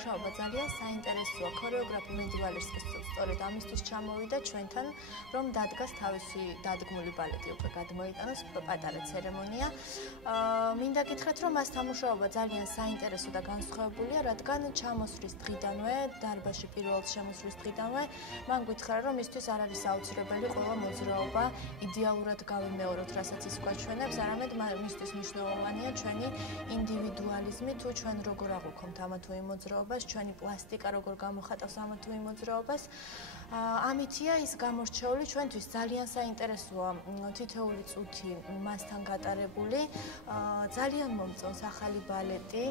მუშაობა ძალიან საინტერესოა. ქორეოგრაფი Medhi Walerskis სწორედ ამისთვის ჩამოვიდა ჩვენთან, რომ დადგას თავისი დადგმული ბალეტი, უკვე გადმოიტანოს პატარა ცერემონია. მინდა გითხრათ, რომ მასთან მუშაობა ძალიან საინტერესო და განსხვავებულია, რადგან ჩამოსვლის დღიდანვე, დარბაზში პირველად შემოსვლის დღიდანვე, მან გითხრა, რომ მისთვის არ არის აუცილებელი ყველა მოძრაობა იდეალურად გავიმეოროთ, რასაც ის გვაჩვენებს, არამედ მისთვის მნიშვნელოვანია ჩვენი ინდივიდუალიზმი, თუ ჩვენ როგორ აღვიქომთ ამა თუ იმ მოძრაობას, ჩვენი პლასტიკა როგორ გამოხატავს ამა თუ იმ მოძრაობას. ამითია ის გამორჩეული ჩვენთვის ძალიან საინტერესოა თითოეული წუთი მასთან გატარებული. ძალიან მომწონს ახალი ბალეტი,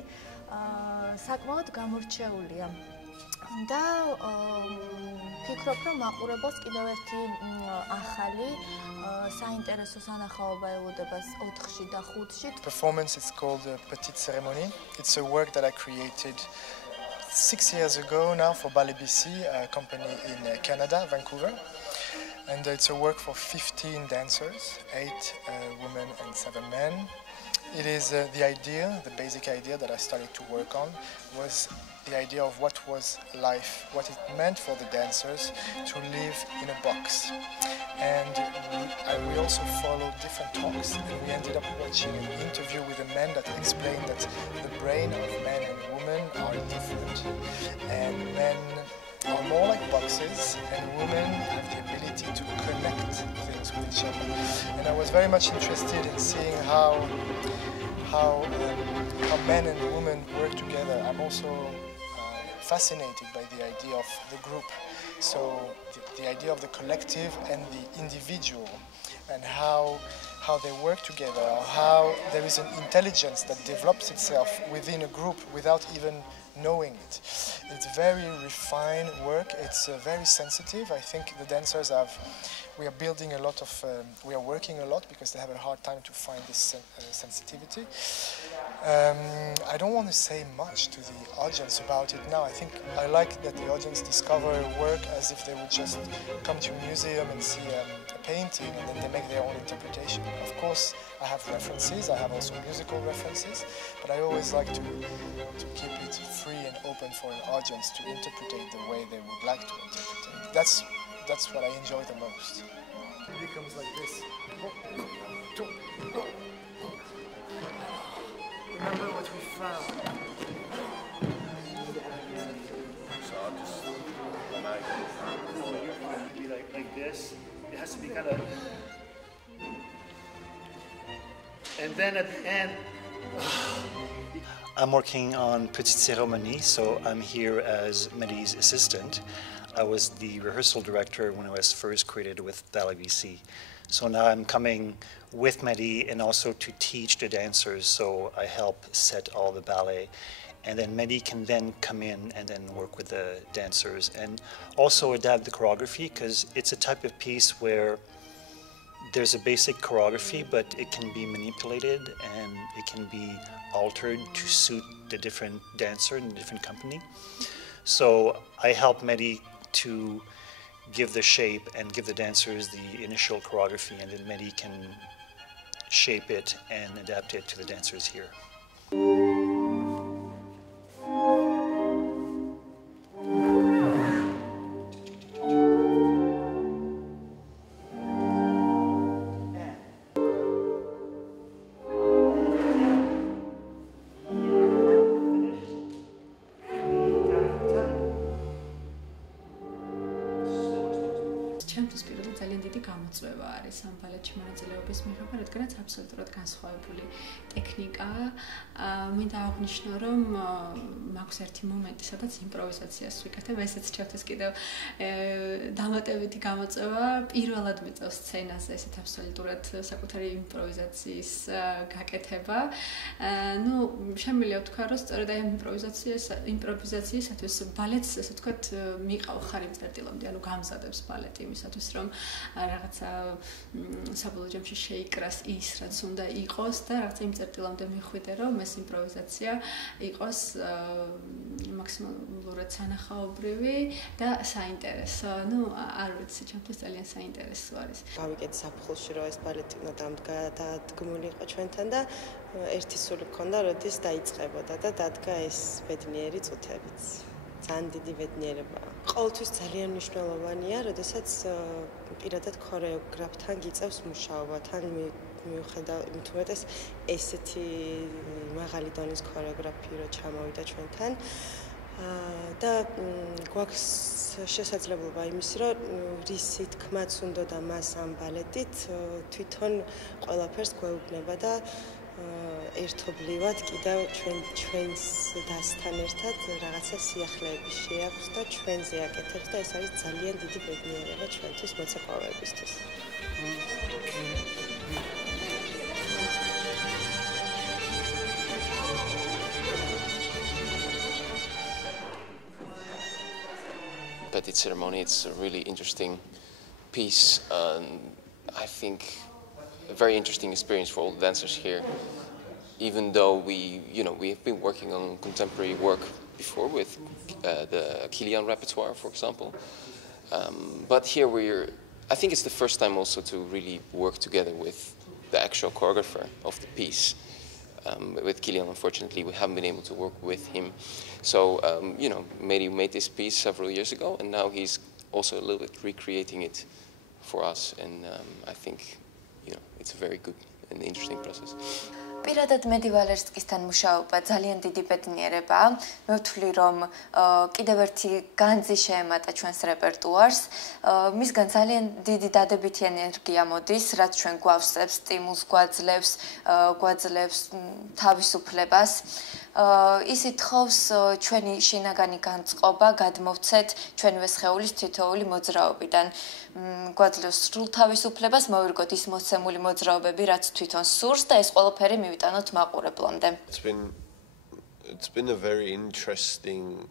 საკმაოდ გამორჩეულია. და ფიქრობ, რომ მაყურებელს კიდევ ერთი ახალი საინტერესო სანახაობა ელოდება 4-ში და 5-ში. Performance is called Petite Cermonie. It's a work that I created 6 years ago now for Tbilisi, a company in Canada, Vancouver. And it's a work for 15 dancers, 8 women and 7 men. It is the basic idea that I started to work on was the idea of what was life, what it meant for the dancers to live in a box. And we also followed different talks, and we ended up watching an interview with a man that explained that the brain of men and women are different, and men are more like boxes, and women have the ability to connect things with each other. And I was very much interested in seeing how men and women work together. I'm also fascinated by the idea of the group, so the idea of the collective and the individual, and how they work together, how there is an intelligence that develops itself within a group without even knowing it. It's very refined work, it's very sensitive. I think the dancers we are building a lot of, we are working a lot because they have a hard time to find this sensitivity. I don't want to say much to the audience about it now. I think I like that the audience discover work as if they would just come to a museum and see a painting, and then they make their own interpretation. Of course, I have references, I have also musical references, but I always like to keep it free and open for an audience to interpret it the way they would like to interpret it. That's what I enjoy the most. It becomes like this. Remember what we found. So I'll just be like this. It has to be kind of, and then at the end. I'm working on Petite Cermonie, so I'm here as Medhi's assistant. I was the rehearsal director when I was first created with Tbilisi. So now I'm coming with Medhi and also to teach the dancers, so I help set all the ballet. And then Medhi can then come in and then work with the dancers and also adapt the choreography, because it's a type of piece where there's a basic choreography, but it can be manipulated and it can be altered to suit the different dancer in a different company. So I help Medhi to give the shape and give the dancers the initial choreography, and then Medhi can shape it and adapt it to the dancers here. ჩემთვის პირველად ძალიან დიდი გამოწვევა არის ამ ბალეტში მონაწილეობის მიღება, რადგანაც აბსოლუტურად განსხვავებული ტექნიკაა. მინდა აღნიშნო, რომ მაქვს ერთი მომენტი, სადაც იმპროვიზაციას ვიკეთებ, ესეც ჩემთვის კიდევ დამატებითი გამოწვევა. პირველად მიწევს სცენაზე ესეთ აბსოლუტურად საკუთარი იმპროვიზაციის გაკეთება. შემიძლია ვთქვა, რომ სწორედ აი იმპროვიზაციისათვის ბალეტს, ასე ვთქვათ, მიყავ ხარი წერტილამდე, ანუ გამზადებს ბალეტი იმისათვის, რომ რაღაცა საბოლოო ჯამში შეიკრას ის, რაც უნდა იყოს და რაღაცა იმ წერტილამდე მიხვიდე, რომ ეს იმპროვიზაცია იყოს მაქსიმალურად აბსოლუტურად სანახაობრივი და საინტერესო. Ну, არ ვიცი, ჩემთვის ძალიან საინტერესო არის. გავიკეთე საფხულში, რომ ეს ბალეტი უნდა დადგმული იყო ჩვენთან და ერთი სული მქონდა, როდის დაიწყებოდა და დადგა ეს ბედნიერი წუთებიც. ძალიან დიდი ბედნიერებაა. ყოველთვის ძალიან მნიშვნელოვანია, როდესაც პირადად ქორეოგრაფთან გიწევს მუშაობა, თან მიუხედავად უმეტეს ესეთი მაღალი დონის ქორეოგრაფი რო ჩამოვიდა ჩვენთან და გვაქვს შესაძლებლობა იმის, რომ რისი თქმაც უნდა და მას ამ ბალეტით თვითონ ყველაფერს გვეუბნება და ერთობლივად კიდევ ჩვენს დასთან ერთად რაღაცა სიახლეები შეაქვს და ჩვენზე აკეთებს და ეს არის ძალიან დიდი ბედნიერება ჩვენთვის მოცეკვავეებისთვის. Petite Cermonie, it's a really interesting piece, I think a very interesting experience for all the dancers here. Even though we've been working on contemporary work before with the Kilian repertoire, for example. But here I think it's the first time also to really work together with the actual choreographer of the piece. With Kilian, unfortunately, we haven't been able to work with him. So, Medhi made this piece several years ago, and now he's also a little bit recreating it for us. And I think, it's a very good and interesting process. პირადად მედი ვალერსკისთან მუშაობა ძალიან დიდი ბედნიერებაა. მე ვთვლი, რომ კიდევ ერთი განძი შეემატა ჩვენს რეპერტუარს. მისგან ძალიან დიდი დადებითი ენერგია მოდის, რაც ჩვენ გვავსებს, სტიმულს გვაძლევს თავისუფლებას. ისიც თხოვს ჩვენი შინაგანი განწყობა გადმოვცეთ ჩვენივე სხეულის თითოეული მოძრაობიდან. გვაძლევს სრულ თავისუფლებას, მოვირგოთ ის მოცემული მოძრაობები, რაც თვითონ სურს და ეს ყველაფერი მივიტანოთ მაყურებლამდე. It's been a very interesting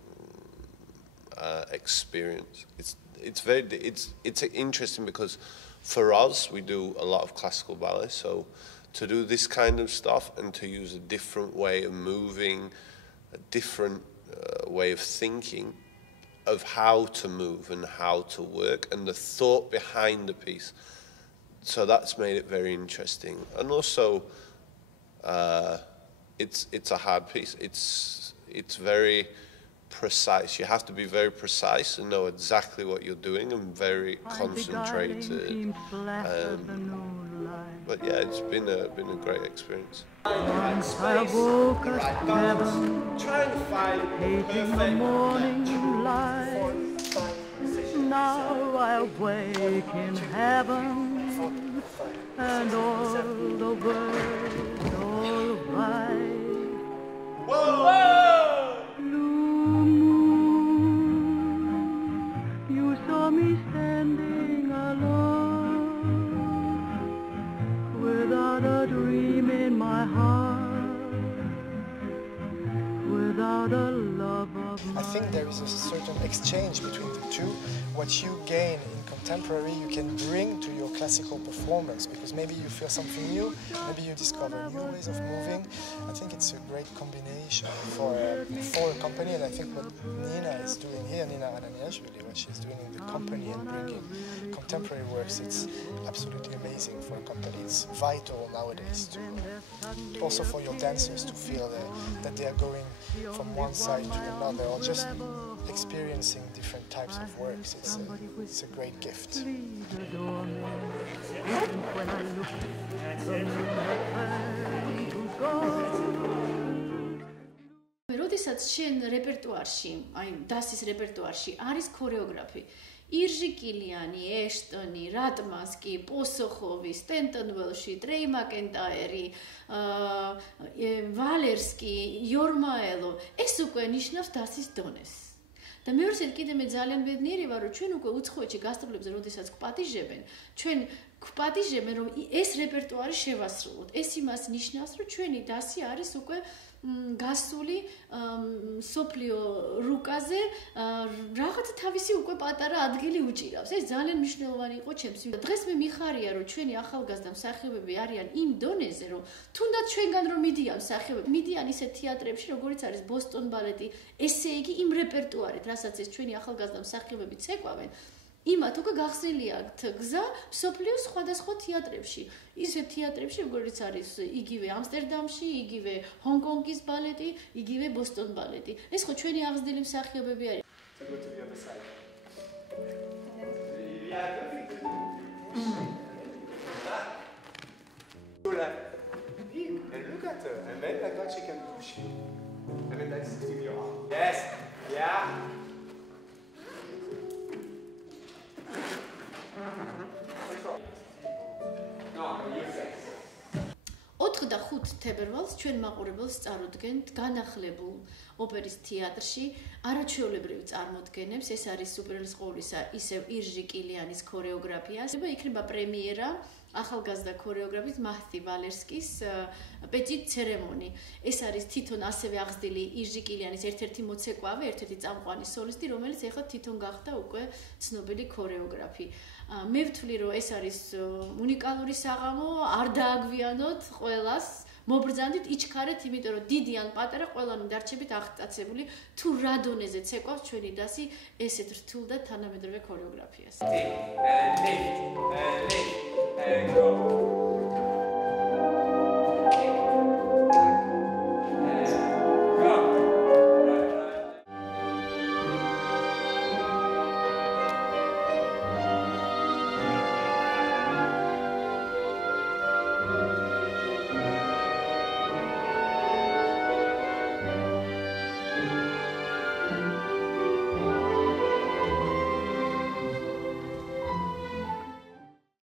experience. It's interesting because for us we do a lot of classical ballet, so to do this kind of stuff and to use a different way of moving, a different way of thinking of how to move and how to work and the thought behind the piece. So that's made it very interesting. And also it's a hard piece. It's very precise. You have to be very precise and know exactly what you're doing and very concentrated. But yeah, it's been a great experience. Once I woke at 7, hating the morning light. Now I wake in heaven, and all the world's all right. Blue moon, you saw me standing alone, without a dream in my heart, without a love of mine. I think there is a certain exchange between the two. What you gain in contemporary, you can bring to your classical performance, because maybe you feel something new, maybe you discover new ways of moving. I think it's a great combination for a company, and I think what Nina is doing here, Nina Ananiashvili, what she's doing in the company and bringing contemporary works, it's absolutely amazing for a company. It's vital nowadays to also for your dancers to feel that they are going from one side to another, or just experiencing different types of works. It's a great gift. როდესაც შენ რეპერტუარში, აი დასის რეპერტუარში არის ქორეოგრაფი, ირჟი კილიანი, ეშტონი, რატმასკი, პოსოხოვი, სტენტონველში, ტრეი მაკენტაერი, ვალერსკი, იორმაელო, ეს უკვე ნიშნავს დასის დონეს. და მეორე კიდე მე ძალიან ბედნიერი ვარ, რომ ჩვენ უკვე უცხოეთში გასტროლებზე როდესაც გვპატიჟებენ, ჩვენ გვპატიჟებენ რომ ეს რეპერტუარი შევასრულოთ. ეს იმას ნიშნავს რომ ჩვენი დასი არის უკვე გასული სოფლიო რუკაზე რაღაც თავისი უკვე პატარა ადგილი უჭირავს. ეს ძალიან მნიშვნელოვანი იყო ჩემს. დღეს მე მიხარია რომ ჩვენი ახალგაზრდა მსახიობები არიან იმ დონეზე რომ თუნდაც ჩვენგან რომ მიდიან მსახიობები, მიდიან ისეთ თეატრებში როგორიც არის ბოსტონ ბალეტი, ესე იგი იმ რეპერტუარით, რასაც ეს ჩვენი ახალგაზრდა მსახიობები ცეკვავენ. იმათ უკვე გახსნილი აქვთ გზა მსოფლიოს სხვადასხვა თეატრებში. ისეთ თეატრებში, როგორიც არის იგივე ამსტერდამში, იგივე ჰონკონგის ბალეტი, იგივე ბოსტონ ბალეტი. ეს ხო ჩვენი აღზრდილი მსახიობები არის. And look at her, and then like that she can push you. And then that's still your arm. Yes, yeah. 4 თებერვალს ჩვენ მაყურებელს წარუდგენთ განახლებულ ოპერის თეატრში არაჩვეულებრივ წარმოდგენებს. ეს არის უპირველეს ყოვლისა ისევ ირჟი კილიანის ქორეოგრაფია. იქნება პრემიერა ახალგაზრდა ქორეოგრაფის Medhi Walerskis Petite Cermonie. ეს არის თვითონ ასევე აღზრდილი ირჟი კილიანის ერთ-ერთი მოცეკვავე, ერთ-ერთი წამყვანი სოლისტი, რომელიც ეხლა თვითონ გახდა უკვე ცნობილი ქორეოგრაფი. მე ვთვლი, რომ ეს არის უნიკალური საღამო, არ დააგვიანოთ ყველას. მობრძანდით, იჩქარეთ, იმიტომ რომ დიდი ან პატარა ყველანი დარჩებით აღტაცებული თუ რა დონეზე ცეკვავს ჩვენი დასი ესეთ რთულ და თანამედროვე ქორეოგრაფიას. And go.